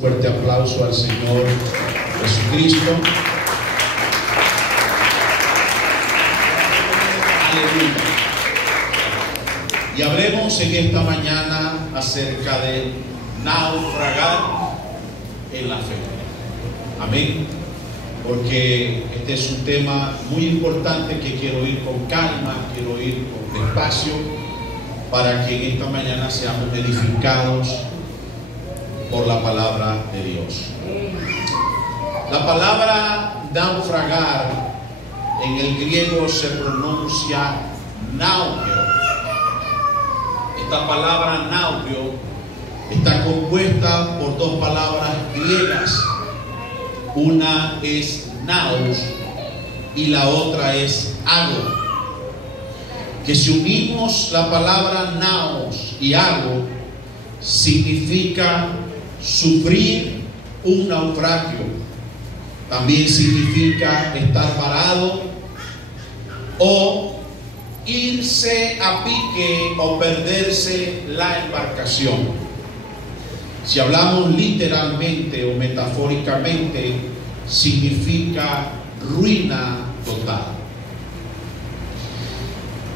Fuerte aplauso al Señor Jesucristo. Aleluya. Y hablemos en esta mañana acerca de naufragar en la fe. Amén. Porque este es un tema muy importante que quiero ir con calma, quiero ir con despacio, para que en esta mañana seamos edificados por la palabra de Dios. La palabra naufragar en el griego se pronuncia naupeo. Esta palabra naupeo está compuesta por dos palabras griegas. Una es naos y la otra es ago. Que si unimos la palabra naos y ago, significa sufrir un naufragio. También significa estar parado o irse a pique o perderse la embarcación. Si hablamos literalmente o metafóricamente, significa ruina total.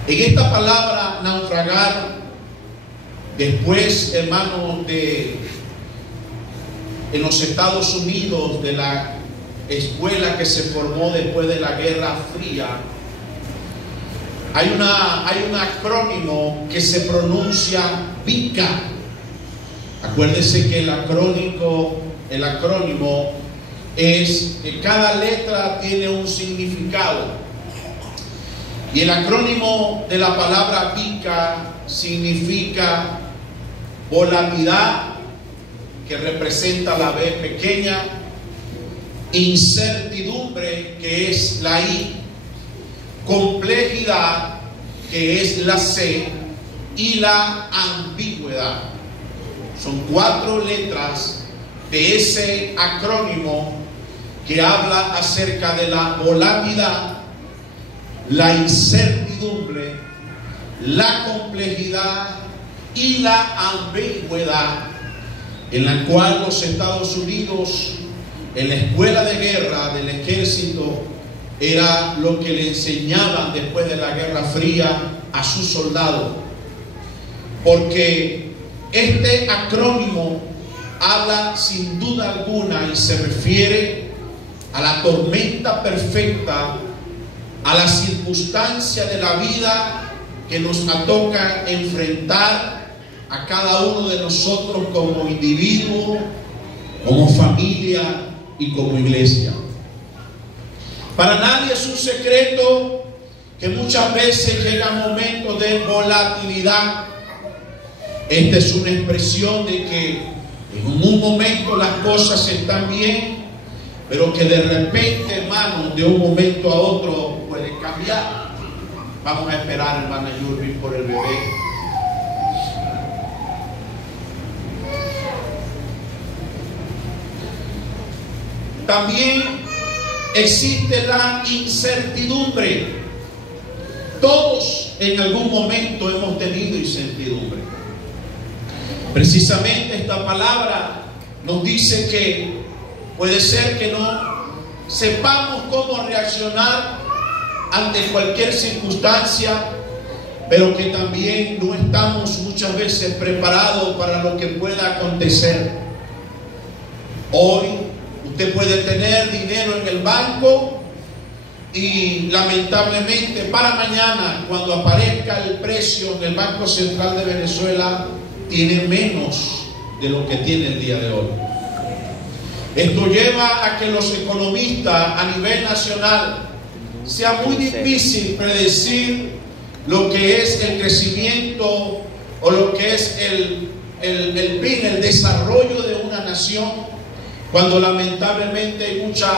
En esta palabra naufragar, después, hermanos, en los Estados Unidos, de la escuela que se formó después de la Guerra Fría, hay un acrónimo que se pronuncia VICA. Acuérdense que el acrónimo es que cada letra tiene un significado. Y el acrónimo de la palabra VICA significa volatilidad, que representa la B pequeña, incertidumbre, que es la I, complejidad, que es la C, y la ambigüedad. Son 4 letras de ese acrónimo que habla acerca de la volatilidad, la incertidumbre, la complejidad y la ambigüedad, en la cual los Estados Unidos, en la escuela de guerra del ejército, era lo que le enseñaban después de la Guerra Fría a sus soldados. Porque este acrónimo habla sin duda alguna y se refiere a la tormenta perfecta, a la circunstancia de la vida que nos toca enfrentar a cada uno de nosotros como individuo, como familia y como iglesia. Para nadie es un secreto que muchas veces llegan momentos de volatilidad. Esta es una expresión de que en un momento las cosas están bien, pero que de repente, hermano, de un momento a otro puede cambiar. Vamos a esperar, hermana Yurbi, por el bebé. También existe la incertidumbre. Todos en algún momento hemos tenido incertidumbre. Precisamente esta palabra nos dice que puede ser que no sepamos cómo reaccionar ante cualquier circunstancia, pero que también no estamos muchas veces preparados para lo que pueda acontecer. Hoy usted puede tener dinero en el banco y lamentablemente para mañana, cuando aparezca el precio en el Banco Central de Venezuela, tiene menos de lo que tiene el día de hoy. Esto lleva a que los economistas a nivel nacional sea muy difícil predecir lo que es el crecimiento o lo que es el PIB, el desarrollo de una nación, cuando lamentablemente hay mucha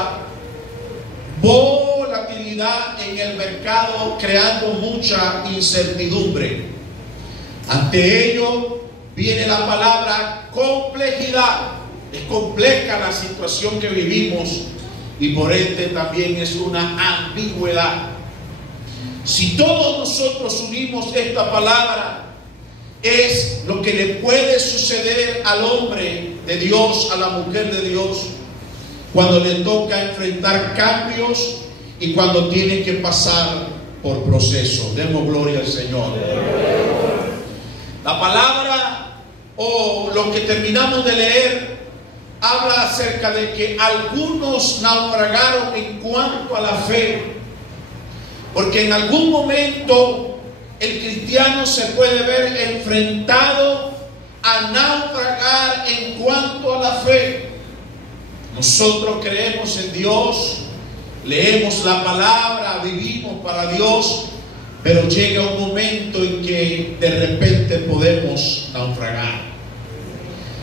volatilidad en el mercado, creando mucha incertidumbre. Ante ello viene la palabra complejidad. Es compleja la situación que vivimos y por ende también es una ambigüedad. Si todos nosotros unimos esta palabra, es lo que le puede suceder al hombre de Dios, a la mujer de Dios, cuando le toca enfrentar cambios y cuando tiene que pasar por procesos. Demos gloria al Señor. La palabra o lo que terminamos de leer habla acerca de que algunos naufragaron en cuanto a la fe, porque en algún momento el cristiano se puede ver enfrentado a naufragar en cuanto a la fe. Nosotros creemos en Dios, leemos la palabra, vivimos para Dios, pero llega un momento en que de repente podemos naufragar.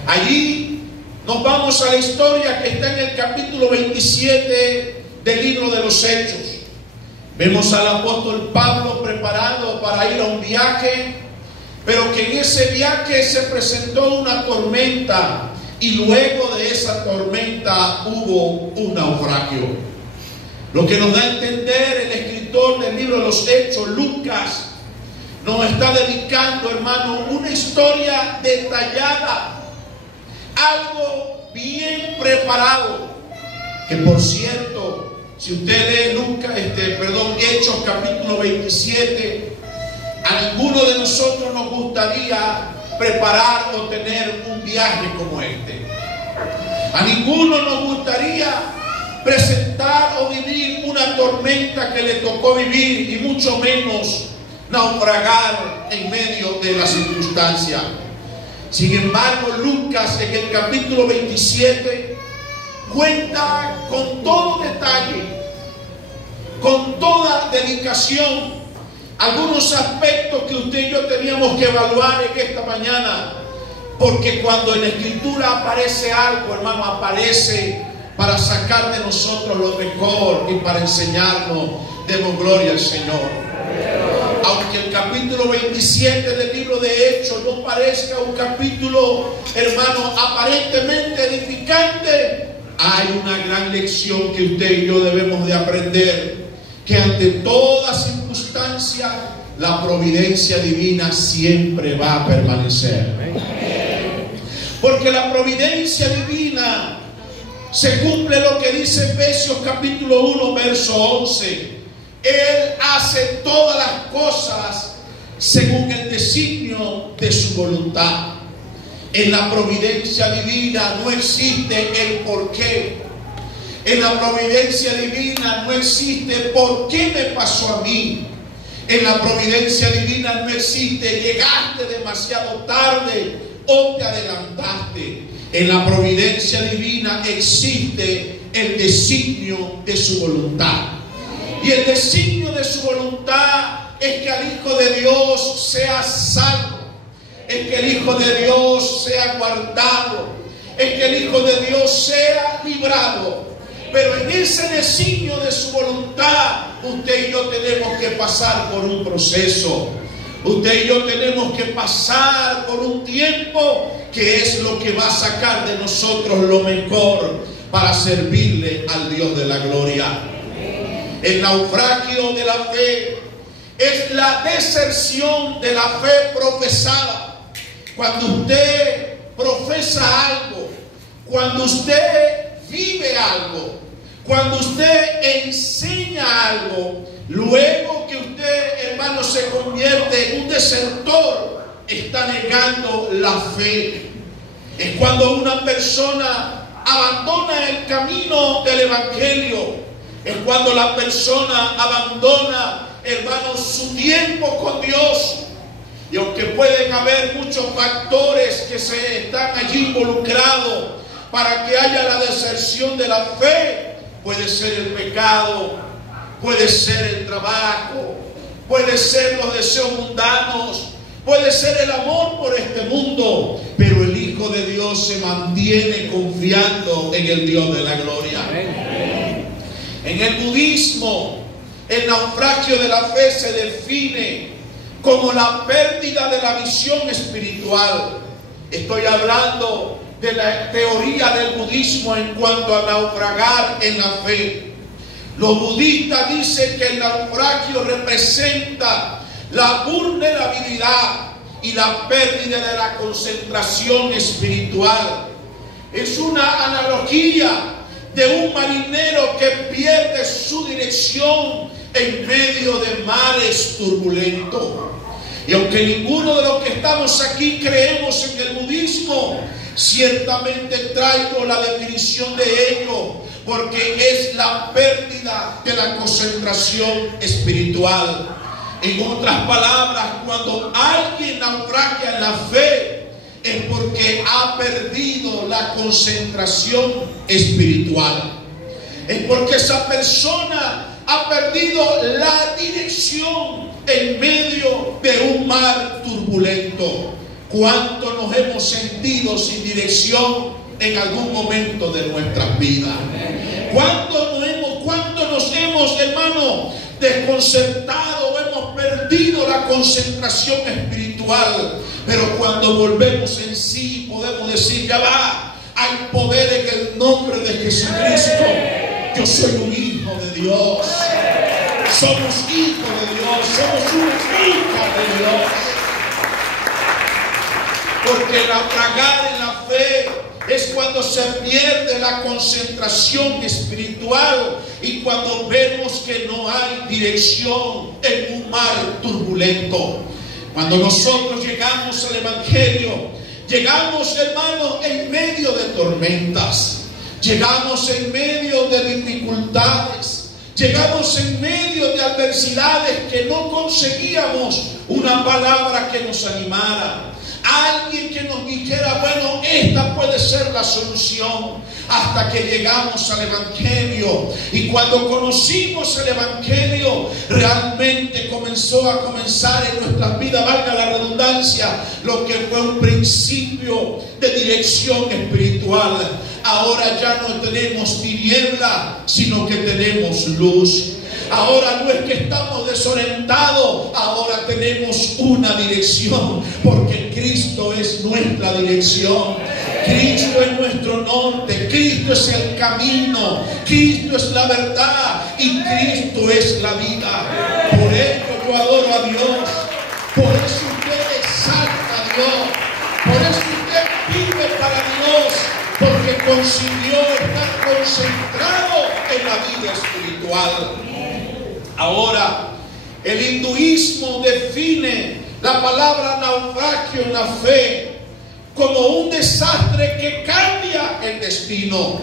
Allí nos vamos a la historia que está en el capítulo 27 del libro de los Hechos. Vemos al apóstol Pablo preparado para ir a un viaje, pero que en ese viaje se presentó una tormenta y luego de esa tormenta hubo un naufragio. Lo que nos da a entender el escritor del libro de los Hechos, Lucas, nos está dedicando, hermano, una historia detallada, algo bien preparado, que por cierto, si usted lee Hechos capítulo 27, a ninguno de nosotros nos gustaría preparar o tener un viaje como este. A ninguno nos gustaría presentar o vivir una tormenta que le tocó vivir, y mucho menos naufragar en medio de la circunstancia. Sin embargo, Lucas en el capítulo 27 cuenta con todo detalle, con toda dedicación, algunos aspectos que usted y yo teníamos que evaluar en esta mañana, porque cuando en la Escritura aparece algo, hermano, aparece para sacar de nosotros lo mejor y para enseñarnos. Demos gloria al Señor. Aunque el capítulo 27 del libro de Hechos no parezca un capítulo, hermano, aparentemente edificante, hay una gran lección que usted y yo debemos de aprender, que ante toda circunstancia la providencia divina siempre va a permanecer. Porque la providencia divina se cumple lo que dice Efesios capítulo 1 verso 11. Él hace todas las cosas según el designio de su voluntad. En la providencia divina no existe el porqué. En la providencia divina no existe por qué me pasó a mí. En la providencia divina no existe llegaste demasiado tarde o te adelantaste. En la providencia divina existe el designio de su voluntad. Y el designio de su voluntad es que el Hijo de Dios sea salvo, es que el Hijo de Dios sea guardado, es que el Hijo de Dios sea librado. Pero en ese designio de su voluntad, usted y yo tenemos que pasar por un proceso. Usted y yo tenemos que pasar por un tiempo que es lo que va a sacar de nosotros lo mejor para servirle al Dios de la gloria. El naufragio de la fe es la deserción de la fe profesada. Cuando usted profesa algo, cuando usted vive algo, cuando usted enseña algo, luego que usted, hermano, se convierte en un desertor, está negando la fe. Es cuando una persona abandona el camino del Evangelio. Es cuando la persona abandona, hermano, su tiempo con Dios. Y aunque pueden haber muchos factores que se están allí involucrados para que haya la deserción de la fe, puede ser el pecado, puede ser el trabajo, puede ser los deseos mundanos, puede ser el amor por este mundo, pero el Hijo de Dios se mantiene confiando en el Dios de la gloria. Amén. En el budismo, el naufragio de la fe se define como la pérdida de la visión espiritual. Estoy hablando de la teoría del budismo en cuanto a naufragar en la fe. Los budistas dicen que el naufragio representa la vulnerabilidad y la pérdida de la concentración espiritual. Es una analogía de un marinero que pierde su dirección en medio de mares turbulentos. Y aunque ninguno de los que estamos aquí creemos en el budismo, ciertamente traigo la definición de ello, porque es la pérdida de la concentración espiritual. En otras palabras, cuando alguien naufragia en la fe, es porque ha perdido la concentración espiritual. Es porque esa persona ha perdido la dirección en medio de un mar turbulento. ¿Cuánto nos hemos sentido sin dirección en algún momento de nuestras vidas? ¿Cuánto nos hemos, hermano, desconcertado o hemos perdido la concentración espiritual? Pero cuando volvemos en sí podemos decir: ya va, hay poder en el nombre de Jesucristo. Yo soy un hijo de Dios. Somos hijos de Dios. Somos una hija de Dios. Porque naufragar en la fe es cuando se pierde la concentración espiritual y cuando vemos que no hay dirección en un mar turbulento. Cuando nosotros llegamos al Evangelio, llegamos, hermanos, en medio de tormentas, llegamos en medio de dificultades, llegamos en medio de adversidades que no conseguíamos una palabra que nos animara. Alguien que nos dijera: bueno, esta puede ser la solución. Hasta que llegamos al Evangelio. Y cuando conocimos el Evangelio, realmente comenzó a comenzar en nuestras vidas, valga la redundancia, lo que fue un principio de dirección espiritual. Ahora ya no tenemos tiniebla, sino que tenemos luz. Ahora no es que estamos desorientados, ahora tenemos una dirección, porque Cristo es nuestra dirección. Cristo es nuestro norte, Cristo es el camino, Cristo es la verdad y Cristo es la vida. Por ello yo adoro a Dios, por eso usted exalta a Dios, por eso usted vive para Dios, porque consiguió estar concentrado en la vida espiritual. Ahora, el hinduismo define la palabra naufragio en la fe como un desastre que cambia el destino.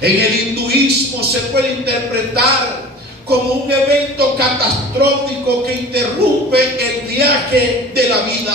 En el hinduismo se puede interpretar como un evento catastrófico que interrumpe el viaje de la vida,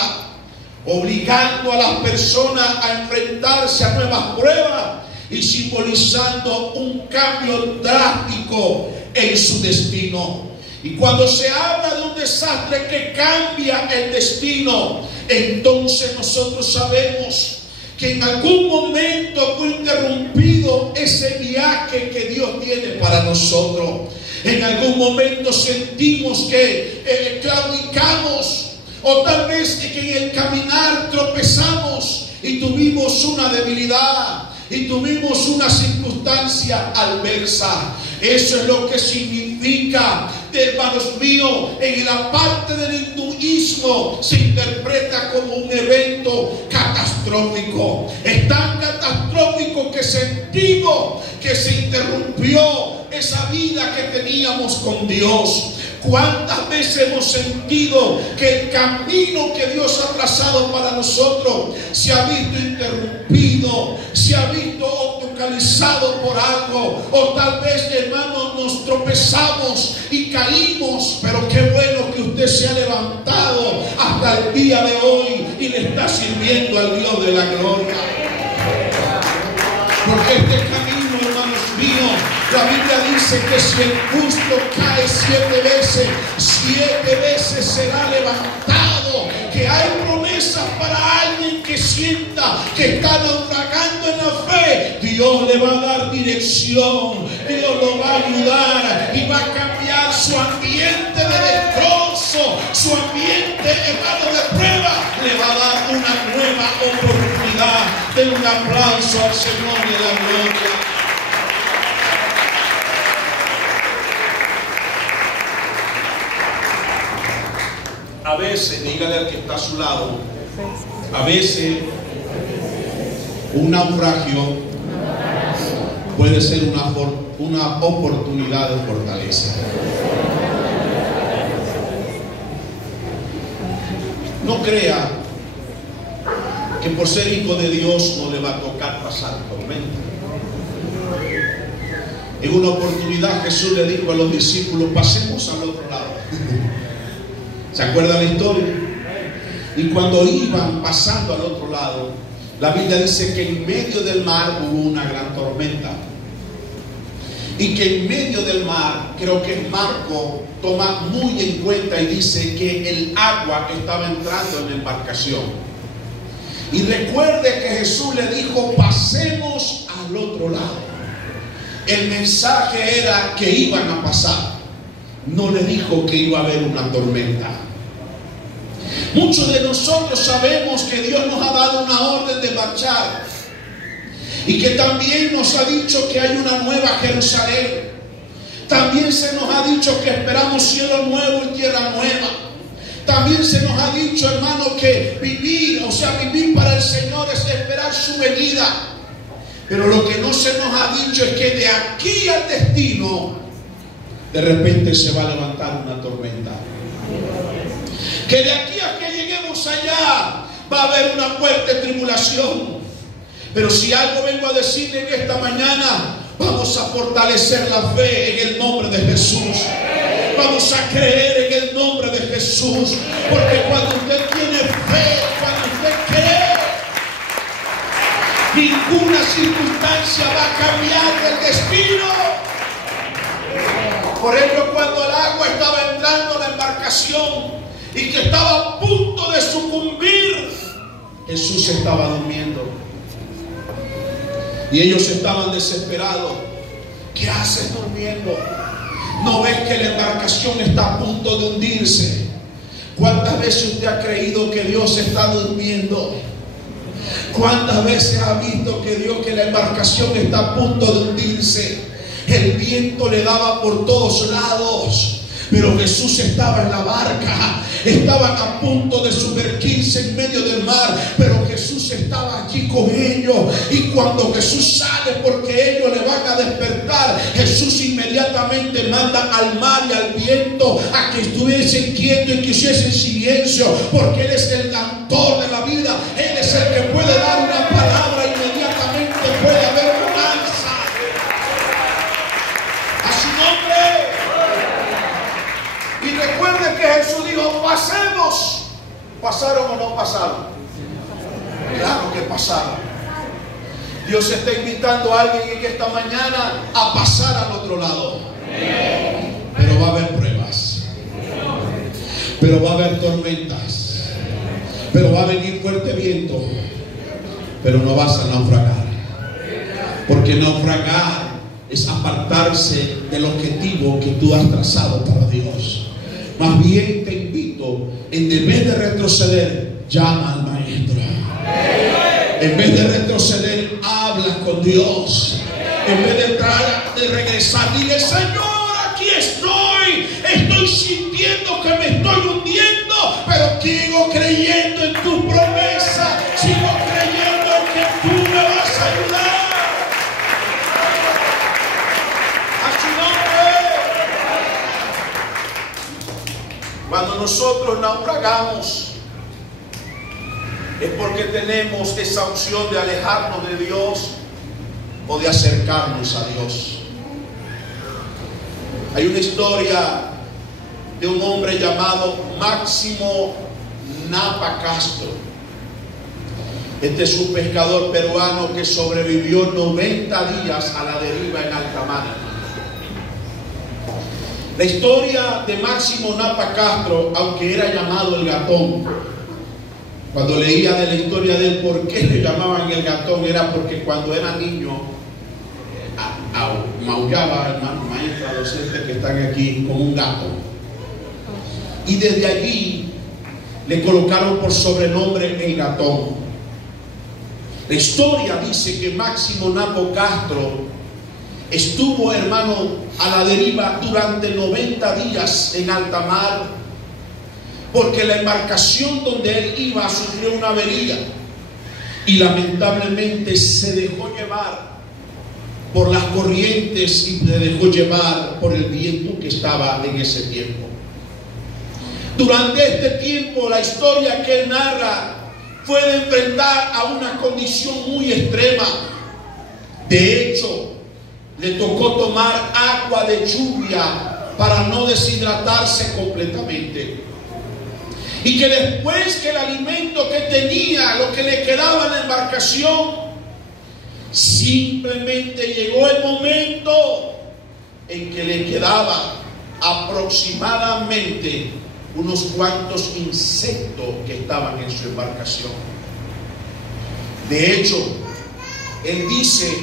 obligando a las personas a enfrentarse a nuevas pruebas y simbolizando un cambio drástico en su destino. Y cuando se habla de un desastre que cambia el destino, entonces nosotros sabemos que en algún momento fue interrumpido ese viaje que Dios tiene para nosotros. En algún momento sentimos que claudicamos, o tal vez que en el caminar tropezamos y tuvimos una debilidad y tuvimos una circunstancia adversa. Eso es lo que significa, hermanos míos, en la parte del hinduismo se interpreta como un evento catastrófico. Es tan catastrófico que sentimos que se interrumpió esa vida que teníamos con Dios. ¿Cuántas veces hemos sentido que el camino que Dios ha trazado para nosotros se ha visto interrumpido, se ha visto obstaculizado por algo? O tal vez, hermanos, nos tropezamos y caímos, pero qué bueno que usted se ha levantado hasta el día de hoy y le está sirviendo al Dios de la gloria. Porque este camino, hermanos míos, la Biblia dice que si el justo cae 7 veces será levantado. Que hay promesas para alguien que sienta que está naufragando en la fe. Dios le va a dar dirección, Dios lo va a ayudar y va a cambiar su ambiente de destrozo, su ambiente, hermano, de prueba. Le va a dar una nueva oportunidad. Den un aplauso al Señor de la gloria. A veces, dígale al que está a su lado, a veces Un naufragio puede ser una oportunidad de fortaleza. No crea que por ser hijo de Dios no le va a tocar pasar tormenta. En una oportunidad Jesús le dijo a los discípulos: pasemos al otro lado. ¿Se acuerda la historia? Y cuando iban pasando al otro lado, la Biblia dice que en medio del mar hubo una gran tormenta. Y que en medio del mar, creo que Marco toma muy en cuenta y dice que el agua estaba entrando en la embarcación. Y recuerde que Jesús le dijo: pasemos al otro lado. El mensaje era que iban a pasar. No le dijo que iba a haber una tormenta. Muchos de nosotros sabemos que Dios nos ha dado una orden de marchar. Y que también nos ha dicho que hay una nueva Jerusalén. También se nos ha dicho que esperamos cielo nuevo y tierra nueva. También se nos ha dicho, hermano, que vivir para el Señor es esperar su venida. Pero lo que no se nos ha dicho es que de aquí al destino, de repente se va a levantar una tormenta. Que de aquí a que lleguemos allá, va a haber una fuerte tribulación. Pero si algo vengo a decirle en esta mañana, vamos a fortalecer la fe en el nombre de Jesús. Vamos a creer en el nombre de Jesús. Porque cuando usted tiene fe, cuando usted cree, ninguna circunstancia va a cambiar el destino. Por ejemplo, cuando el agua estaba entrando a la embarcación y que estaba a punto de sucumbir, Jesús estaba durmiendo. Y ellos estaban desesperados. ¿Qué haces durmiendo? ¿No ves que la embarcación está a punto de hundirse? ¿Cuántas veces usted ha creído que Dios está durmiendo? ¿Cuántas veces ha visto que la embarcación está a punto de hundirse? El viento le daba por todos lados, pero Jesús estaba en la barca. Estaban a punto de sumergirse en medio del mar, pero Jesús estaba allí con ellos. Y cuando Jesús sale, porque ellos le van a despertar, Jesús inmediatamente manda al mar y al viento a que estuviesen quietos y que hiciesen silencio, porque Él es el autor de la vida. Él es el que puede dar una palabra, inmediatamente puede haber bonanza. A su nombre. Y recuerden que Jesús dijo: pasemos. ¿Pasaron o no pasaron? Claro que pasaron. Dios está invitando a alguien en esta mañana a pasar al otro lado. Pero va a haber pruebas. Pero va a haber tormentas. Pero va a venir fuerte viento. Pero no vas a naufragar. Porque naufragar es apartarse del objetivo que tú has trazado para Dios. Más bien te invito, en vez de retroceder, llama al Maestro. En vez de retroceder, habla con Dios. En vez de regresar, dile: Señor, aquí estoy sintiendo que me estoy hundiendo, pero sigo creyendo en tu promesa, sigo creyendo que tú me vas a ayudar. Cuando nosotros naufragamos, es porque tenemos esa opción de alejarnos de Dios o de acercarnos a Dios. Hay una historia de un hombre llamado Máximo Napa Castro. Este es un pescador peruano que sobrevivió 90 días a la deriva en alta mar. La historia de Máximo Napa Castro, aunque era llamado el Gatón, cuando leía de la historia de él, ¿por qué le llamaban el Gatón? Era porque cuando era niño maullaba, hermano, maestra, docentes que están aquí, como un gato. Y desde allí le colocaron por sobrenombre el Gatón. La historia dice que Máximo Napa Castro estuvo, hermano, a la deriva durante 90 días en alta mar, porque la embarcación donde él iba sufrió una avería. y lamentablemente se dejó llevar por las corrientes y se dejó llevar por el viento que estaba en ese tiempo. Durante este tiempo, la historia que él narra fue de enfrentar a una condición muy extrema. De hecho, le tocó tomar agua de lluvia para no deshidratarse completamente. Y que después que el alimento que tenía, lo que le quedaba en la embarcación, simplemente llegó el momento en que le quedaba aproximadamente unos cuantos insectos que estaban en su embarcación. De hecho, él dice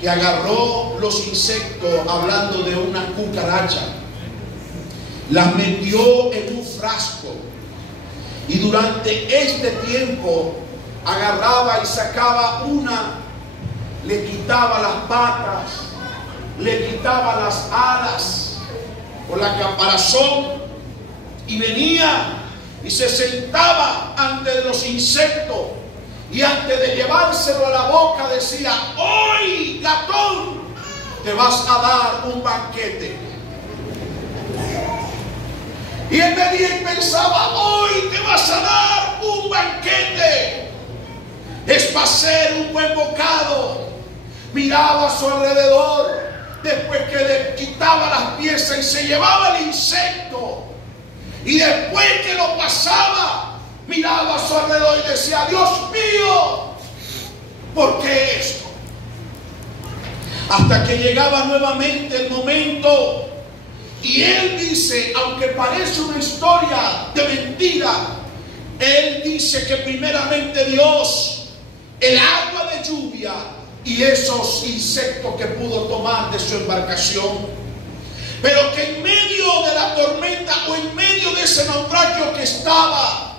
que agarró los insectos, hablando de una cucaracha, las metió en un frasco y durante este tiempo agarraba y sacaba una, le quitaba las patas, le quitaba las alas o la caparazón y venía y se sentaba ante los insectos y antes de llevárselo a la boca decía: hoy, gatón, te vas a dar un banquete. Y él venía y pensaba: hoy te vas a dar un banquete, es para hacer un buen bocado. Miraba a su alrededor, después que le quitaba las piezas y se llevaba el insecto, y después que lo pasaba, miraba a su alrededor y decía: Dios mío, ¿por qué esto? Hasta que llegaba nuevamente el momento. Y él dice, aunque parece una historia de mentira, él dice que primeramente Dios, el agua de lluvia y esos insectos que pudo tomar de su embarcación, pero que en medio de la tormenta o en medio de ese naufragio que estaba,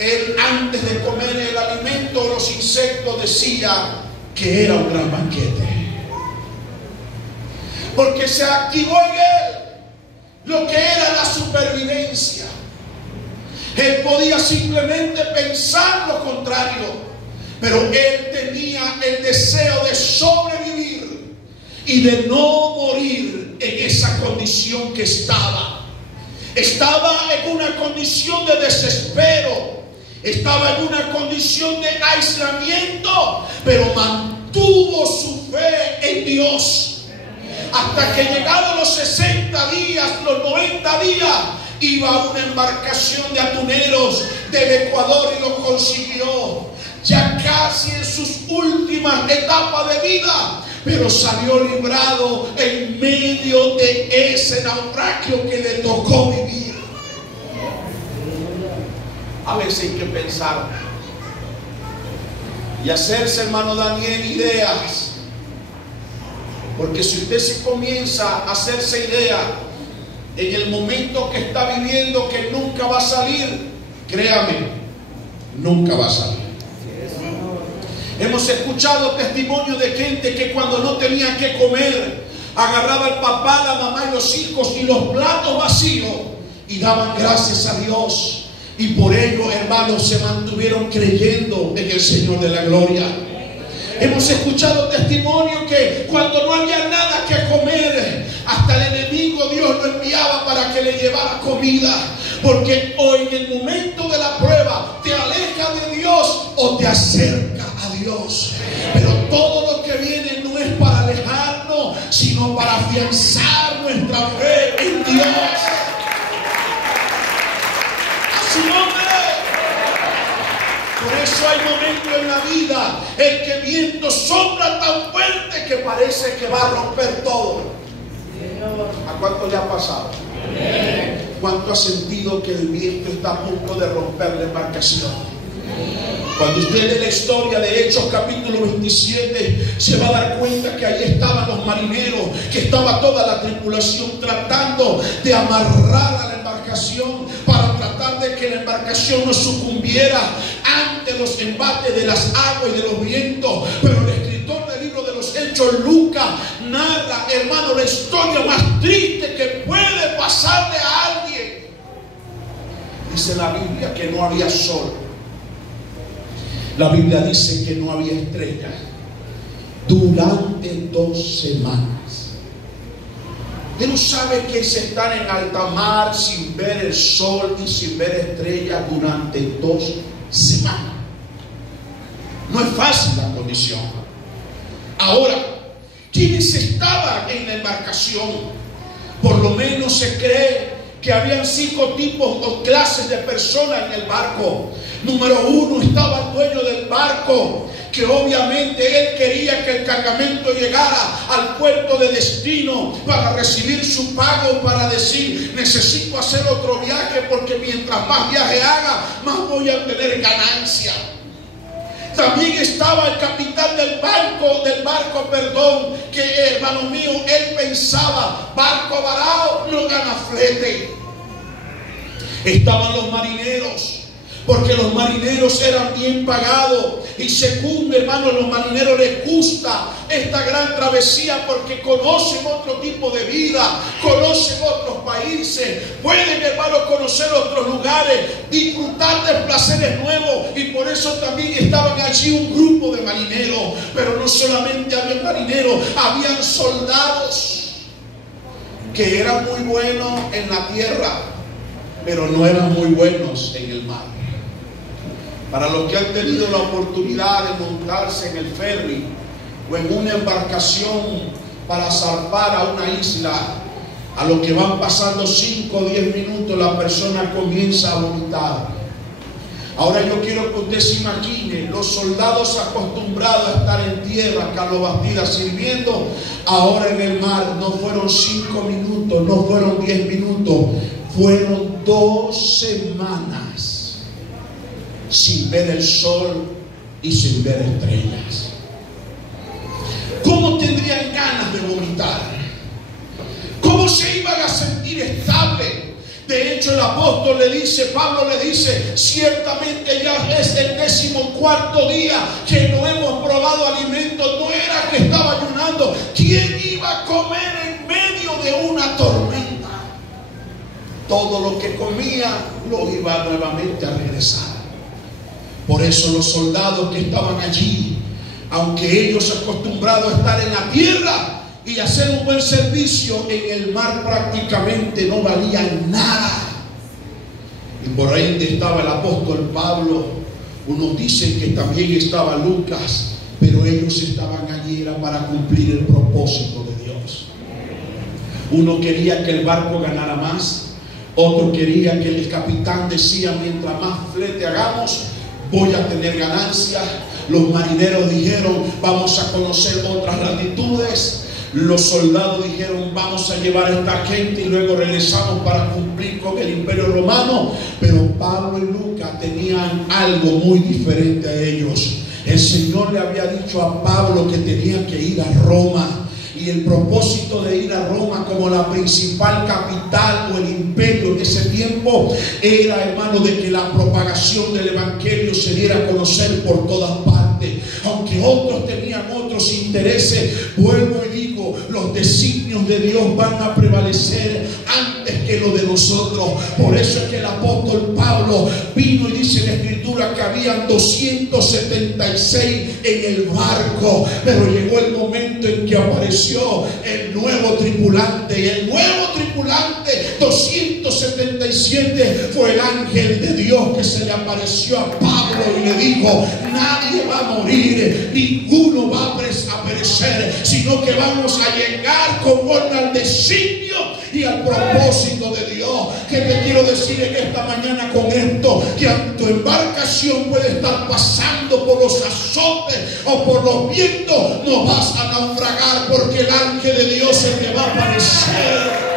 él antes de comer el alimento, los insectos, decía que era un gran banquete, porque se activó en él lo que era la supervivencia. Él podía simplemente pensar lo contrario, pero él tenía el deseo de sobrevivir y de no morir en esa condición que estaba. Estaba en una condición de desespero, estaba en una condición de aislamiento, pero mantuvo su fe en Dios. Hasta que llegados los 60 días, los 90 días, iba a una embarcación de atuneros del Ecuador y lo consiguió. Ya casi en sus últimas etapas de vida, pero salió librado en medio de ese naufragio que le tocó vivir. A veces hay que pensar y hacerse, hermano Daniel, ideas. Porque si usted se comienza a hacerse idea en el momento que está viviendo que nunca va a salir, créame, nunca va a salir. Hemos escuchado testimonios de gente que cuando no tenía que comer, agarraba el papá, la mamá y los hijos y los platos vacíos y daban gracias a Dios. Y por ello, hermanos, se mantuvieron creyendo en el Señor de la gloria. Hemos escuchado testimonios que cuando no había nada que comer, hasta el enemigo Dios lo enviaba para que le llevara comida. Porque hoy en el momento de la prueba te aleja de Dios o te acerca a Dios. Pero todo lo que viene no es para alejarnos, sino para afianzar nuestra fe en Dios. A su nombre. Por eso hay momentos en la vida en que el viento sopla tan fuerte que parece que va a romper todo. ¿A cuánto le ha pasado? ¿Cuánto ha sentido que el viento está a punto de romper la embarcación? Cuando usted lee la historia de Hechos capítulo 27, se va a dar cuenta que ahí estaban los marineros, que estaba toda la tripulación tratando de amarrar a la embarcación para tratar de que la embarcación no sucumbiera ante los embates de las aguas y de los vientos. Pero el escritor del libro de los Hechos, Lucas, narra, hermano, la historia más triste que puede pasarle a alguien. Dice la Biblia que no había sol. La Biblia dice que no había estrella durante 2 semanas. Usted no sabe que es estar en alta mar sin ver el sol y sin ver estrellas durante 2 semanas. No es fácil la condición. Ahora, ¿quiénes estaban en la embarcación? Por lo menos se cree que habían 5 tipos o clases de personas en el barco. Número 1, estaba el dueño del barco, que obviamente él quería que el cargamento llegara al puerto de destino para recibir su pago, para decir: necesito hacer otro viaje porque mientras más viaje haga, más voy a tener ganancia. También estaba el capitán del barco, que, hermano mío, él pensaba: barco varado no gana flete. Estaban los marineros, porque los marineros eran bien pagados. Y según, hermano, los marineros les gusta esta gran travesía porque conocen otro tipo de vida, conocen otros países, pueden, hermano, conocer otros lugares, disfrutar de placeres nuevos. Y por eso también estaban allí un grupo de marineros. Pero no solamente había marineros, habían soldados que eran muy buenos en la tierra, pero no eran muy buenos en el mar. Para los que han tenido la oportunidad de montarse en el ferry o en una embarcación para zarpar a una isla, a lo que van pasando 5 o 10 minutos, la persona comienza a vomitar. Ahora yo quiero que usted se imagine, los soldados acostumbrados a estar en tierra, Carlos Bastida, sirviendo, ahora en el mar no fueron 5 minutos, no fueron 10 minutos, fueron 2 semanas sin ver el sol y sin ver estrellas. ¿Cómo tendrían ganas de vomitar? ¿Cómo se iban a sentir estable? De hecho, el apóstol le dice, Pablo le dice: ciertamente ya es el 14º día que no hemos probado alimentos. No era que estaba ayunando. ¿Quién iba a comer en medio de una tormenta? Todo lo que comía lo iba nuevamente a regresar. Por eso los soldados que estaban allí, aunque ellos acostumbrados a estar en la tierra y hacer un buen servicio, en el mar prácticamente no valían nada. Y por ahí estaba el apóstol Pablo. Unos dicen que también estaba Lucas, pero ellos estaban allí era para cumplir el propósito de Dios. Uno quería que el barco ganara más, otro quería que el capitán decía: mientras más flete hagamos, voy a tener ganancias. Los marineros dijeron: vamos a conocer otras latitudes. Los soldados dijeron: vamos a llevar a esta gente y luego regresamos para cumplir con el imperio romano. Pero Pablo y Lucas tenían algo muy diferente a ellos. El Señor le había dicho a Pablo que tenía que ir a Roma. Y el propósito de ir a Roma como la principal capital o el imperio en ese tiempo era, hermano, de que la propagación del evangelio se diera a conocer por todas partes. Aunque otros tenían otros intereses, vuelvo y digo, los designios de Dios van a prevalecer antes que lo de nosotros. Por eso es que el apóstol Pablo vino y dice en la escritura que habían 276 en el barco, pero llegó el momento en que apareció el nuevo tripulante, y el nuevo tripulante 277 fue el ángel de Dios que se le apareció a Pablo y le dijo: nadie va a morir, ninguno va a perecer, sino que vamos a llegar conforme al designio y al propósito de Dios. Que te quiero decir en esta mañana con esto, que tu embarcación puede estar pasando por los azotes o por los vientos, no vas a naufragar, porque el ángel de Dios se te va a aparecer.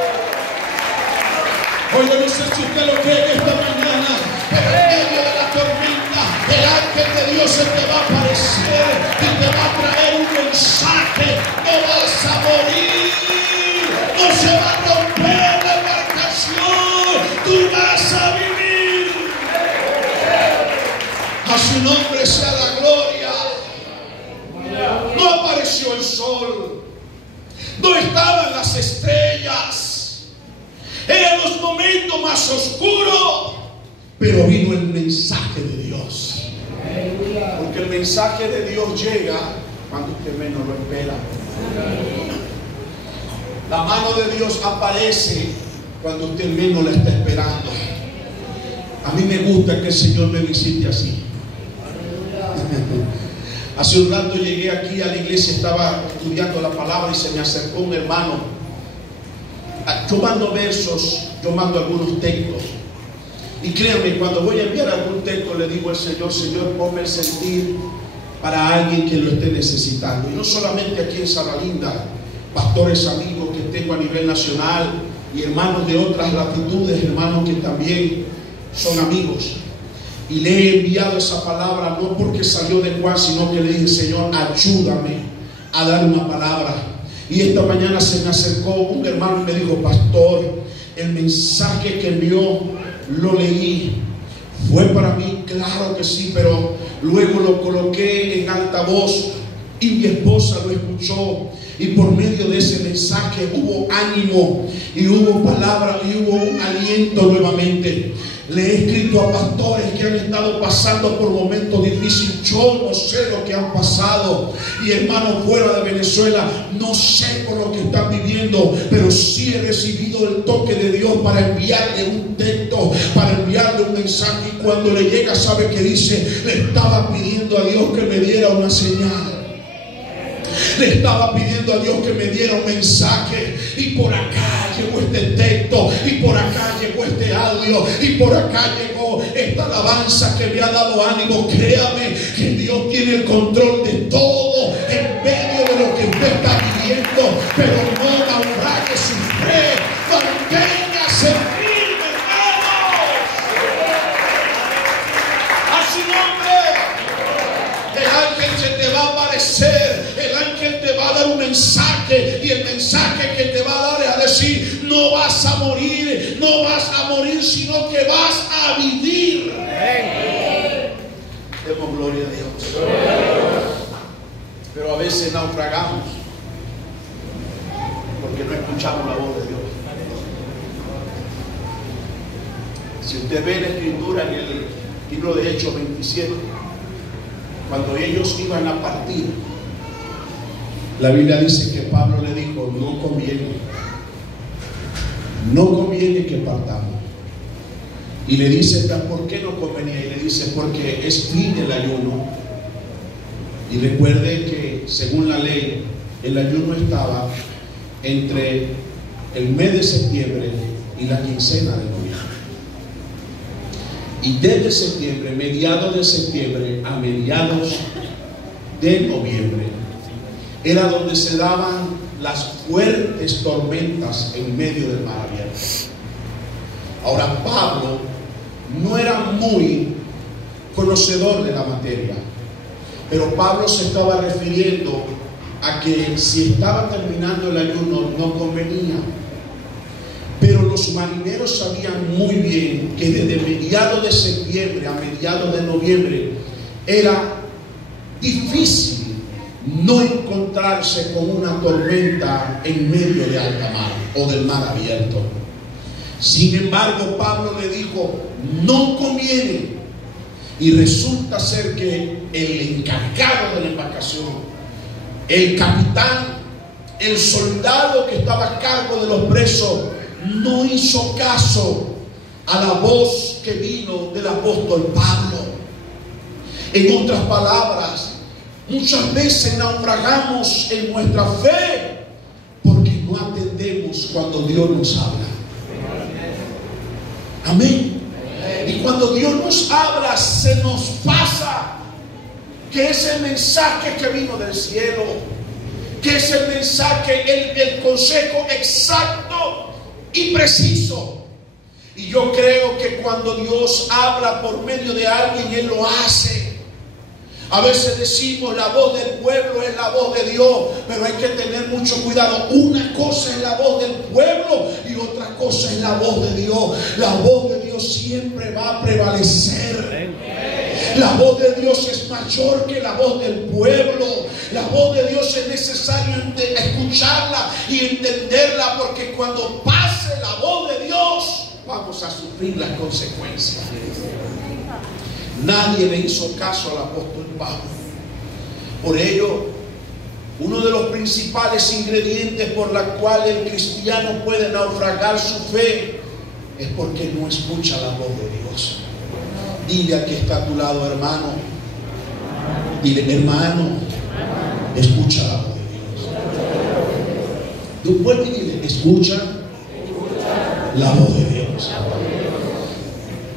Oye, no sé si usted lo cree en esta mañana, pero en medio de la tormenta el ángel de Dios se te va a aparecer y te va a traer un mensaje. No vas a morir, no se va a romper la embarcación, tú vas a vivir. A su nombre sea la gloria. No apareció el sol, no estaban las estrellas, eran los momentos más oscuros, pero vino el mensaje de Dios. Porque el mensaje de Dios llega cuando usted menos lo espera. La mano de Dios aparece cuando usted menos la está esperando. A mí me gusta que el Señor me visite así. Hace un rato llegué aquí a la iglesia, estaba estudiando la palabra y se me acercó un hermano. Yo mando versos, yo mando algunos textos. Y créanme, cuando voy a enviar algún texto le digo al Señor: Señor, ponme el sentir para alguien que lo esté necesitando. Y no solamente aquí en Sabalinda, pastores amigos que tengo a nivel nacional y hermanos de otras latitudes, hermanos que también son amigos. Y le he enviado esa palabra no porque salió de Juan, sino que le dije: Señor, ayúdame a dar una palabra. Y esta mañana se me acercó un hermano y me dijo: pastor, el mensaje que envió lo leí, fue para mí, claro que sí, pero luego lo coloqué en altavoz y mi esposa lo escuchó, y por medio de ese mensaje hubo ánimo y hubo palabra y hubo un aliento nuevamente. Le he escrito a pastores que han estado pasando por momentos difíciles. Yo no sé lo que han pasado. Y hermanos fuera de Venezuela, no sé por lo que están viviendo, pero sí he recibido el toque de Dios para enviarle un texto, para enviarle un mensaje. Y cuando le llega, ¿sabe qué dice? Le estaba pidiendo a Dios que me diera una señal. Le estaba pidiendo a Dios que me diera un mensaje, y por acá llegó este texto, y por acá llegó este audio, y por acá llegó esta alabanza que me ha dado ánimo. Créame que Dios tiene el control de todo en medio de lo que usted está viviendo, pero no naufrague su fe, manténgase firme, hermanos, a su nombre. El ángel se te va a aparecer, el ángel te va a dar un mensaje, y el mensaje que te va a dar es a decir: no vas a morir, no vas a morir, sino que vas a vivir. Demos gloria a Dios. Pero a veces naufragamos porque no escuchamos la voz de Dios. Si usted ve la escritura en el libro de Hechos 27, cuando ellos iban a partir, la Biblia dice que Pablo le dijo: no conviene que partamos. Y le dice: ¿por qué no convenía? Y le dice: porque es fin el ayuno. Y recuerde que según la ley, el ayuno estaba entre el mes de septiembre y la quincena de noviembre. Y desde septiembre, mediados de septiembre a mediados de noviembre, era donde se daban las fuertes tormentas en medio del mar abierto. Ahora, Pablo no era muy conocedor de la materia, pero Pablo se estaba refiriendo a que si estaba terminando el ayuno no convenía. Pero los marineros sabían muy bien que desde mediados de septiembre a mediados de noviembre era difícil no encontrarse con una tormenta en medio de alta mar o del mar abierto. Sin embargo, Pablo le dijo: no conviene. Y resulta ser que el encargado de la embarcación, el capitán, el soldado que estaba a cargo de los presos, no hizo caso a la voz que vino del apóstol Pablo. En otras palabras, muchas veces naufragamos en nuestra fe porque no atendemos cuando Dios nos habla. Amén. Y cuando Dios nos habla, se nos pasa que es el mensaje que vino del cielo, que es el mensaje, el consejo exacto y preciso. Y yo creo que cuando Dios habla por medio de alguien, Él lo hace. A veces decimos: la voz del pueblo es la voz de Dios, pero hay que tener mucho cuidado. Una cosa es la voz del pueblo y otra cosa es la voz de Dios. La voz de Dios siempre va a prevalecer. La voz de Dios es mayor que la voz del pueblo. La voz de Dios es necesario escucharla y entenderla, porque cuando pase la voz de Dios, vamos a sufrir las consecuencias. Nadie le hizo caso al apóstol Pablo. Por ello, uno de los principales ingredientes por la cual el cristiano puede naufragar su fe es porque no escucha la voz de Dios. Dile al que está a tu lado, hermano. Dile, hermano, escucha la voz de Dios. Tú vuelve y dile, escucha la voz de Dios.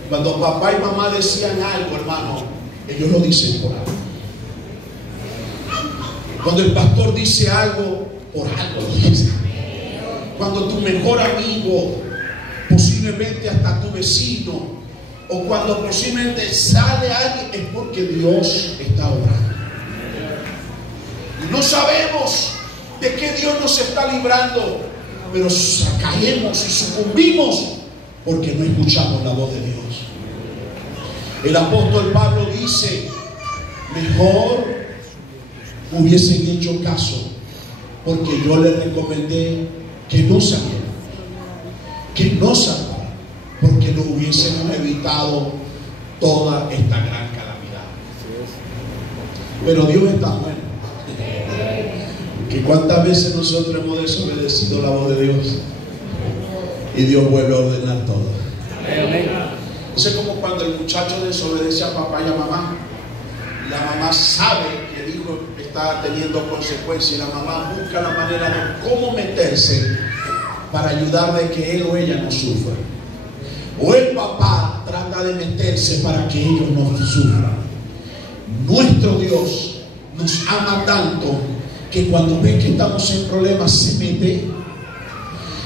Cuando papá y mamá decían algo, hermano, ellos lo dicen por algo. Cuando el pastor dice algo, por algo lo dice. Cuando tu mejor amigo, posiblemente hasta tu vecino, o cuando posiblemente sale alguien, es porque Dios está obrando. Y no sabemos de qué Dios nos está librando, pero caemos y sucumbimos porque no escuchamos la voz de Dios. El apóstol Pablo dice, mejor hubiesen hecho caso, porque yo les recomendé que no salieran, porque no hubiesen evitado toda esta gran calamidad. Pero Dios está bueno. Que cuántas veces nosotros hemos desobedecido la voz de Dios y Dios vuelve a ordenar todo. Eso es como cuando el muchacho desobedece a papá y a mamá. La mamá sabe que el hijo está teniendo consecuencias y la mamá busca la manera de cómo meterse para ayudar de que él o ella no sufra. O el papá trata de meterse para que ellos no sufran. Nuestro Dios nos ama tanto que cuando ve que estamos en problemas se mete,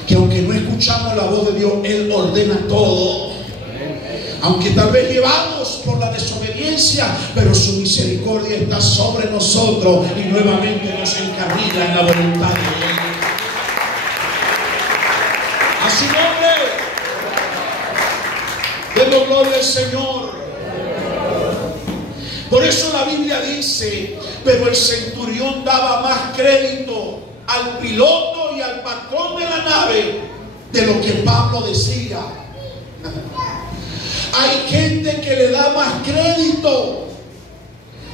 que aunque no escuchamos la voz de Dios, Él ordena todo. Aunque tal vez llevamos por la desobediencia, pero su misericordia está sobre nosotros y nuevamente nos encarrila en la voluntad de Él. A su nombre, demos gloria al Señor. Por eso la Biblia dice, pero el centurión daba más crédito al piloto y al patrón de la nave de lo que Pablo decía. Hay gente que le da más crédito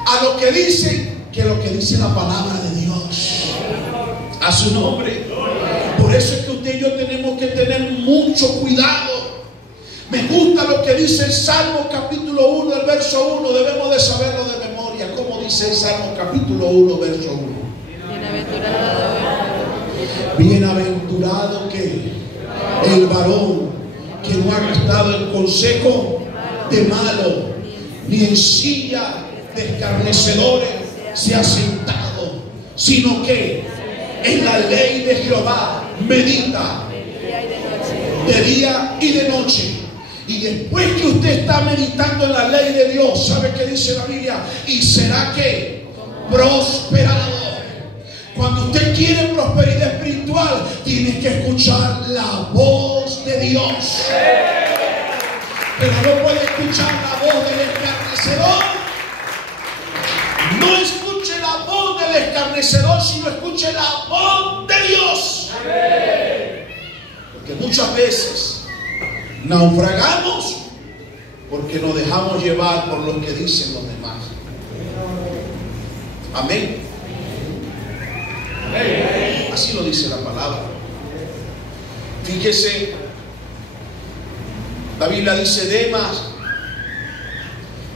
a lo que dicen que lo que dice la palabra de Dios. A su nombre. Por eso es que usted y yo tenemos que tener mucho cuidado. Me gusta lo que dice el Salmo capítulo 1, el verso 1. Debemos de saberlo de memoria. ¿Cómo dice el Salmo capítulo 1, verso 1? Bienaventurado que el varón que no ha gastado el consejo de malo, ni en silla de escarnecedores se ha sentado, sino que en la ley de Jehová medita de día y de noche. Y después que usted está meditando en la ley de Dios, ¿sabe qué dice la Biblia? Y será que prosperado. Cuando usted quiere prosperidad espiritual, tiene que escuchar la voz de Dios. Pero no puede escuchar la voz del escarnecedor. No escuche la voz del escarnecedor, sino escuche la voz de Dios. Porque muchas veces naufragamos porque nos dejamos llevar por lo que dicen los demás. Amén. Así lo dice la palabra. Fíjese, la Biblia dice, Demas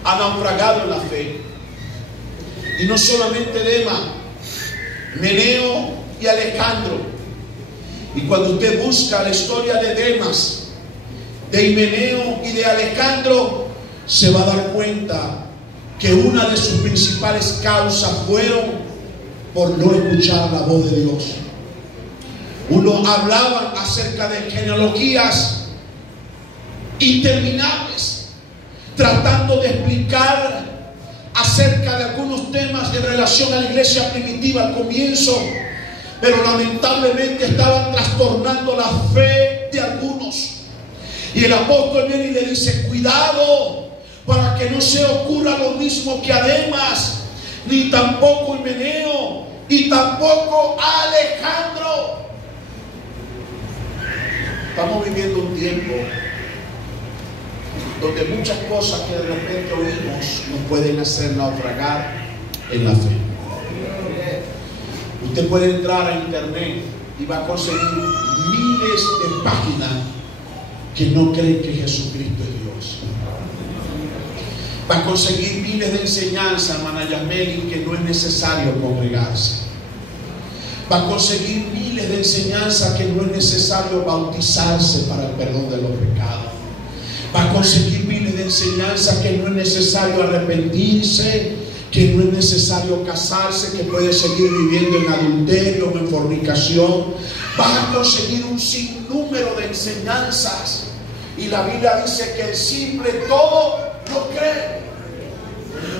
ha naufragado en la fe. Y no solamente Demas, Meneo y Alejandro. Y cuando usted busca la historia de Demas, de Himeneo y de Alejandro, se va a dar cuenta que una de sus principales causas fueron por no escuchar la voz de Dios. Uno hablaba acerca de genealogías interminables, tratando de explicar acerca de algunos temas de relación a la iglesia primitiva al comienzo, pero lamentablemente estaban trastornando la fe de algunos. Y el apóstol viene y le dice, cuidado para que no se ocurra lo mismo que a Demas, ni tampoco Himeneo, y tampoco a Alejandro. Estamos viviendo un tiempo donde muchas cosas que de repente oímos nos pueden hacer naufragar en la fe. Usted puede entrar a internet y va a conseguir miles de páginas que no creen que Jesucristo es Dios. Va a conseguir miles de enseñanzas, hermana Yameli, que no es necesario congregarse. Va a conseguir miles de enseñanzas que no es necesario bautizarse para el perdón de los pecados. Va a conseguir miles de enseñanzas que no es necesario arrepentirse, que no es necesario casarse, que puede seguir viviendo en adulterio o en fornicación. Va a conseguir un sinnúmero de enseñanzas. Y la Biblia dice que el simple todo lo cree.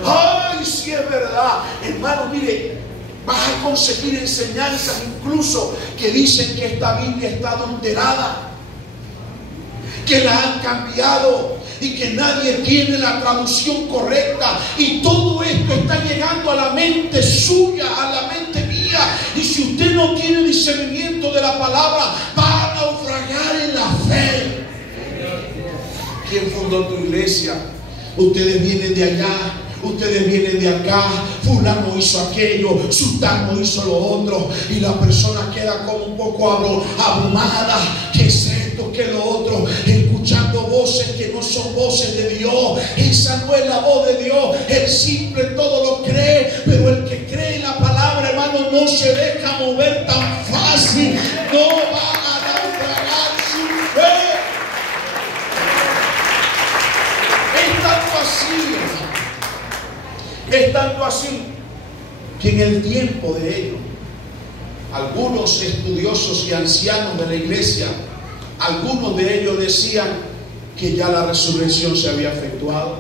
Ay, si es verdad, hermano, mire, vas a conseguir enseñanzas incluso que dicen que esta Biblia está adulterada, que la han cambiado y que nadie tiene la traducción correcta. Y todo esto está llegando a la mente suya, a la mente mía. Y si usted no tiene discernimiento de la palabra, va a naufragar en la fe. ¿Quién fundó tu iglesia? Ustedes vienen de allá, ustedes vienen de acá, fulano hizo aquello, sultano hizo lo otro, y la persona queda como un poco abrumada. ¿Qué es esto? ¿Qué es lo otro? Escuchando voces que no son voces de Dios. Esa no es la voz de Dios. El simple todo lo cree, pero el que cree en la palabra, hermano, no se deja mover tan fácil. No va a naufragar su fe. Es tanto así que en el tiempo de ellos, algunos estudiosos y ancianos de la iglesia, algunos de ellos decían que ya la resurrección se había efectuado.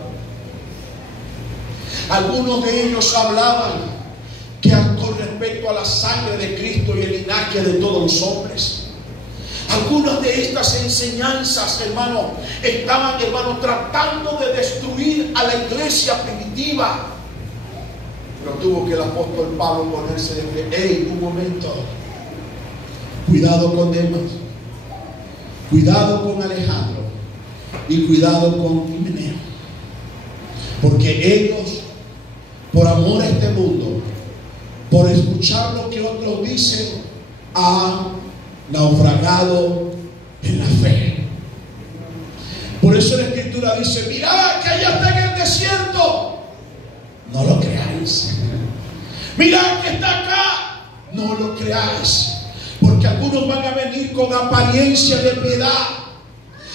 Algunos de ellos hablaban que con respecto a la sangre de Cristo y el linaje de todos los hombres. Algunas de estas enseñanzas, hermano, estaban, hermano, tratando de destruir a la iglesia primitiva. Pero tuvo que el apóstol Pablo ponerse de pie. ¡Ey, un momento! Cuidado con Demas, cuidado con Alejandro y cuidado con Himeneo. Porque ellos, por amor a este mundo, por escuchar lo que otros dicen, han naufragado en la fe. Por eso la Escritura dice: mirad que allá está en el desierto, no lo creáis. Mirad que está acá, no lo creáis. Porque algunos van a venir con apariencia de piedad.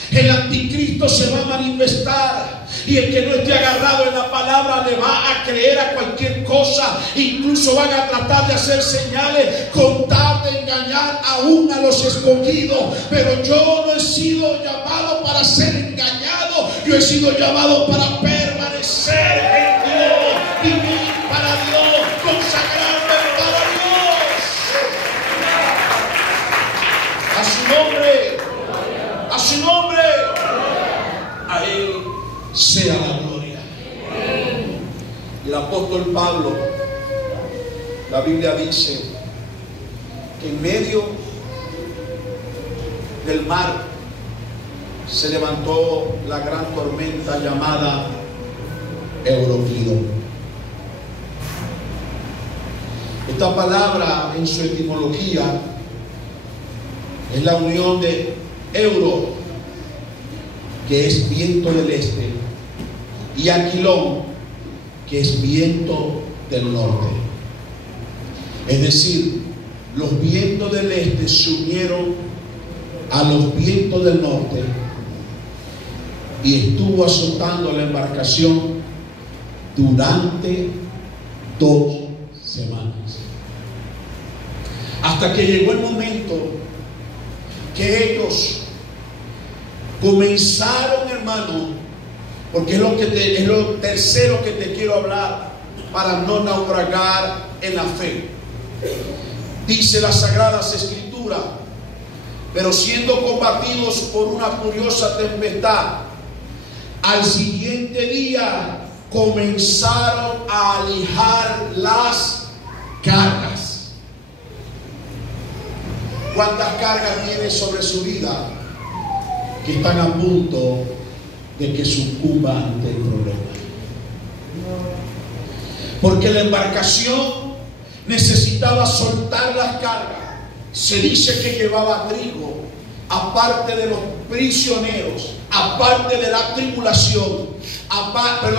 El anticristo se va a manifestar, y el que no esté agarrado en la palabra le va a creer a cualquier cosa. Incluso van a tratar de hacer señales con tal de engañar aún a los escogidos. Pero yo no he sido llamado para ser engañado. Yo he sido llamado para permanecer en Dios, vivir para Dios, consagrarme para Dios. A su nombre, a su nombre, a Él sea la gloria. El apóstol Pablo, la Biblia dice que en medio del mar se levantó la gran tormenta llamada Euroclidón. Esta palabra en su etimología es la unión de euro, que es viento del este, y aquilón, que es viento del norte. Es decir, los vientos del este se unieron a los vientos del norte y estuvo azotando la embarcación durante 2 semanas. Hasta que llegó el momento que ellos comenzaron, hermano, porque es lo tercero que te quiero hablar para no naufragar en la fe. Dice las Sagradas Escrituras: pero siendo combatidos por una furiosa tempestad, al siguiente día comenzaron a alijar las cargas. ¿Cuántas cargas tiene sobre su vida que están a punto de que sucumba ante el problema. Porque la embarcación necesitaba soltar las cargas. Se dice que llevaba trigo, aparte de los prisioneros, aparte de la tripulación, aparte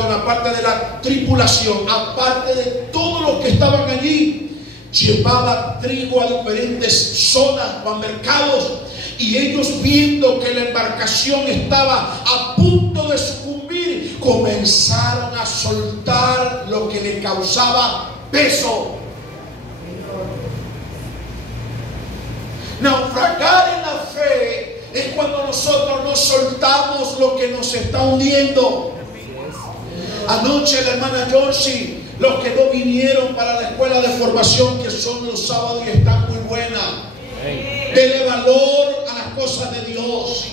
de la tripulación, aparte de todos los que estaban allí, llevaba trigo a diferentes zonas o a mercados. Y ellos, viendo que la embarcación estaba a punto de sucumbir, comenzaron a soltar lo que le causaba peso. Naufragar en la fe es cuando nosotros no soltamos lo que nos está hundiendo. Anoche la hermana Joyce, los que no vinieron para la escuela de formación, que son los sábados y están muy buenas, dele valor a las cosas de Dios.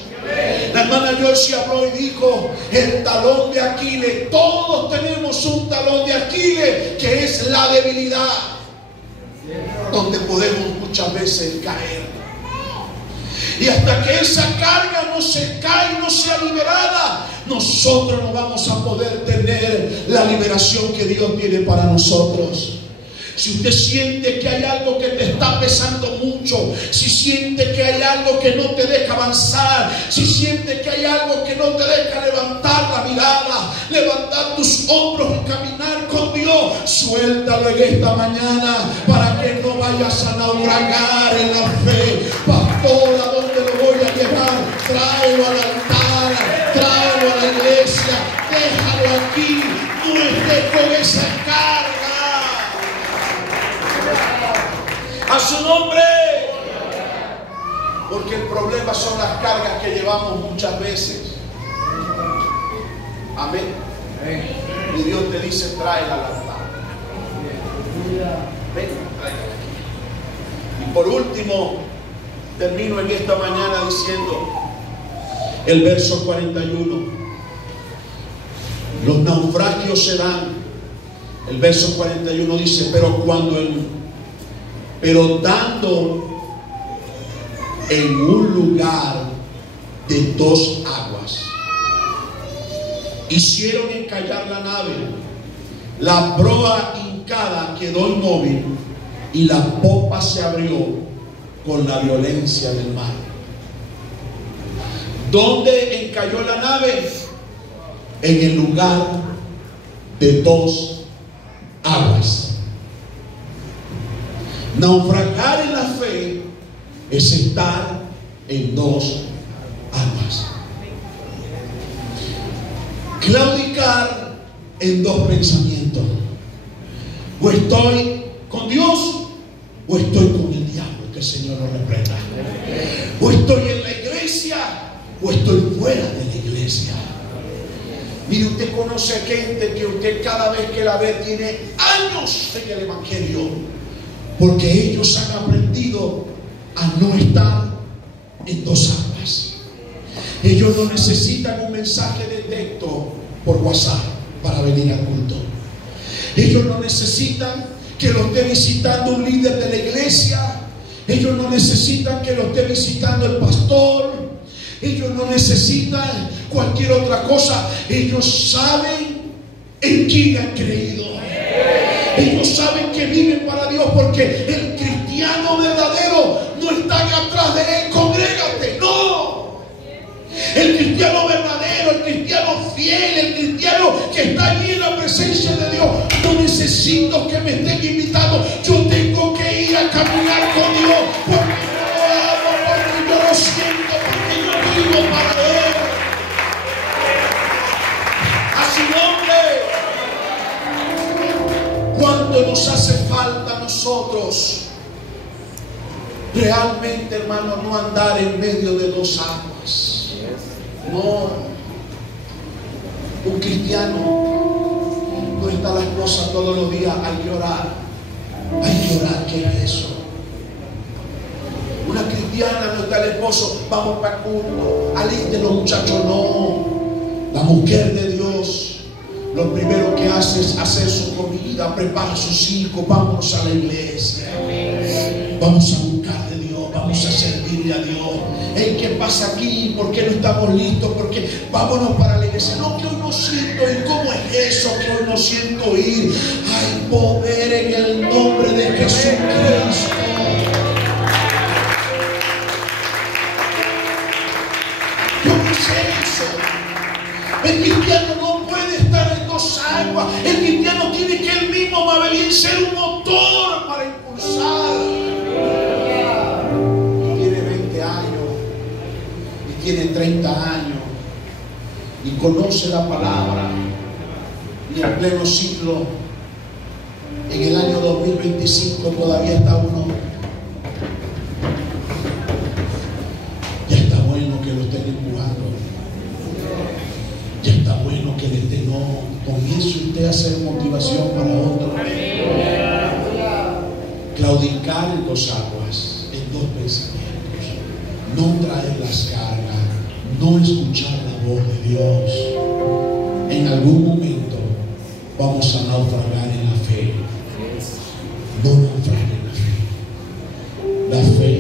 La hermana Joyce habló y dijo: el talón de Aquiles. Todos tenemos un talón de Aquiles, que es la debilidad, donde podemos muchas veces caer. Y hasta que esa carga no se cae, no sea liberada, nosotros no vamos a poder tener la liberación que Dios tiene para nosotros. Si usted siente que hay algo que te está pesando mucho, si siente que hay algo que no te deja avanzar, si siente que hay algo que no te deja levantar la mirada, levantar tus hombros y caminar con Dios, suéltalo en esta mañana para que no vayas a naufragar en la fe. Pastor, ¿a dónde lo voy a llevar? Tráelo al altar, tráelo a la iglesia, déjalo aquí, no estés con esa carga. A su nombre. Porque el problema son las cargas que llevamos muchas veces. Amén. Y Dios te dice: tráela al altar. Ven, tráela. Y por último, termino en esta mañana diciendo el verso 41. Los naufragios serán. El verso 41 dice: pero dando en un lugar de 2 aguas, hicieron encallar la nave. La proa hincada quedó inmóvil y la popa se abrió con la violencia del mar. ¿Dónde encalló la nave? En el lugar de 2 aguas. Naufragar en la fe es estar en 2 aguas. Claudicar en 2 pensamientos. O estoy con Dios o estoy con el diablo, que el Señor lo reprenda. O estoy en la iglesia o estoy fuera de la iglesia. Mire, usted conoce gente que usted cada vez que la ve tiene años en el evangelio, porque ellos han aprendido a no estar en 2 aguas. Ellos no necesitan un mensaje de texto por WhatsApp para venir al culto. Ellos no necesitan que lo esté visitando un líder de la iglesia. Ellos no necesitan que lo esté visitando el pastor. Ellos no necesitan cualquier otra cosa. Ellos saben en quién han creído. Ellos saben que viven para Dios, porque el cristiano verdadero no está atrás de él: congrégate. No. El cristiano verdadero, el cristiano fiel, el cristiano que está allí en la presencia de Dios, no necesito que me estén invitando. Yo tengo que ir a caminar con Dios, porque yo lo amo, porque yo lo siento, porque yo vivo para Él. A su nombre. ¿Cuánto nos hace falta a nosotros realmente, hermano, no andar en medio de 2 aguas? No. Un cristiano no está las cosas todos los días. Hay que orar. Hay que orar. ¿Qué es eso? Una cristiana no está el esposo: vamos para el culto, alisten los muchachos. No. La mujer de Dios, lo primero que hace es hacer su comida, prepara a sus hijos. Vamos a la iglesia, vamos a buscar de Dios, vamos a servirle a Dios. hey, ¿qué pasa aquí? ¿Por qué no estamos listos? ¿Por qué? Vámonos para la iglesia. No, que hoy no siento ir. ¿Cómo es eso que hoy no siento ir? Hay poder en el nombre de Jesucristo. ¿Cómo es eso? El cristiano no puede estar en dos aguas. El cristiano tiene que él mismo, Mabelín, ser un motor para impulsar. Tiene 20 años y tiene 30 años y conoce la palabra, y en pleno siglo, en el año 2025 todavía está uno. Ya está bueno que lo estén empujando. Ya está bueno que desde no comience usted a hacer motivación para otros. Claudicar en dos aguas, en dos pensamientos. No traer las cargas, no escuchar la voz de Dios. En algún momento vamos a naufragar en la fe. No naufrague en la fe. La fe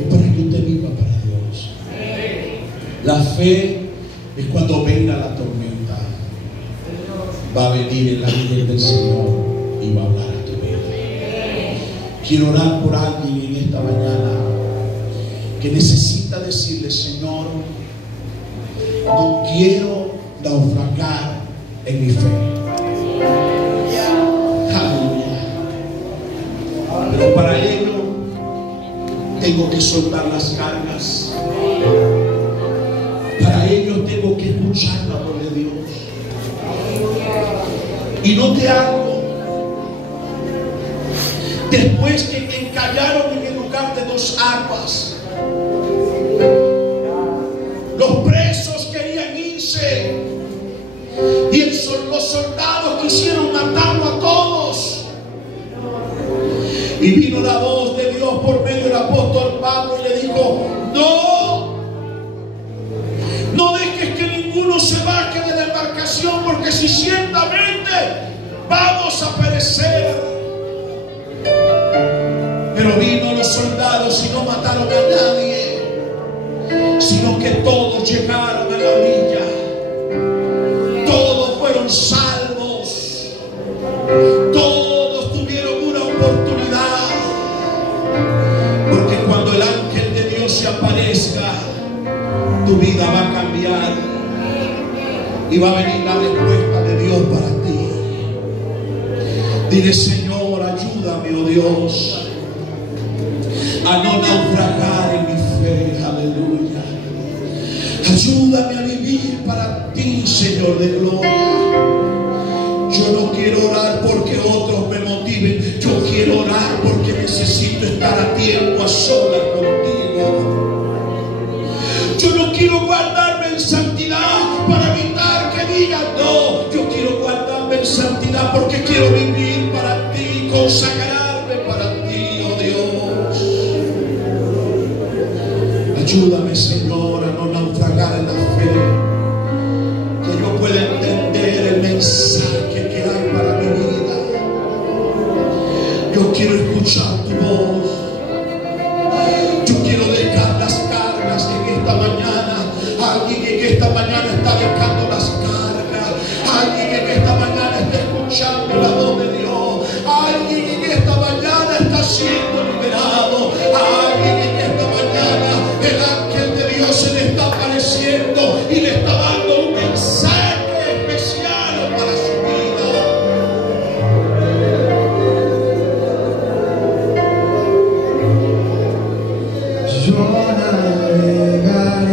es para que usted viva para Dios. La fe es cuando venga la tormenta, va a venir el ángel del Señor y va a hablar a tu vida. Quiero orar por alguien en esta mañana que necesita decirle: Señor, no quiero naufragar en mi fe. Aleluya. Pero para ello tengo que soltar las cargas. Para ello tengo que escuchar la voz de Dios. Y note algo. Después que encallaron en el lugar de dos aguas, los presos querían irse y los soldados quisieron matarlo a todos. Y vino la voz de Dios por medio del apóstol Pablo y le dijo: no dejes que ninguno se baje de la embarcación, porque si ciertamente vamos a perecer. Pero vino los soldados y no mataron a nadie, sino que todos llegaron a la orilla. Todos fueron salvos. Todos tuvieron una oportunidad. Porque cuando el ángel de Dios se aparezca, tu vida va a cambiar y va a venir la respuesta de Dios para ti. Dile: Señor, ayúdame, oh Dios, a no naufragar en mi fe. Aleluya. Ayúdame a vivir para ti, Señor de gloria. Yo no quiero orar porque otros me motiven. Yo quiero orar porque necesito estar a tiempo, a solas contigo. Yo no quiero guardarme en santidad para evitar que digan no. Yo quiero guardarme en santidad porque quiero vivir para ti, consagrarme para ti, oh Dios. Ayúdame, Señor, a no naufragar en la fe. Que yo pueda entender el mensaje que hay para mi vida. Yo quiero escuchar tu voz. Yo quiero dejar las cargas en esta mañana. Alguien en esta mañana está dejando las cargas. Alguien en esta mañana está escuchando la voz de Dios. Alguien en esta mañana está siendo liberado. Alguien en esta mañana el ángel de Dios se le está apareciendo y le está dando un mensaje especial para su vida. Yo navegaré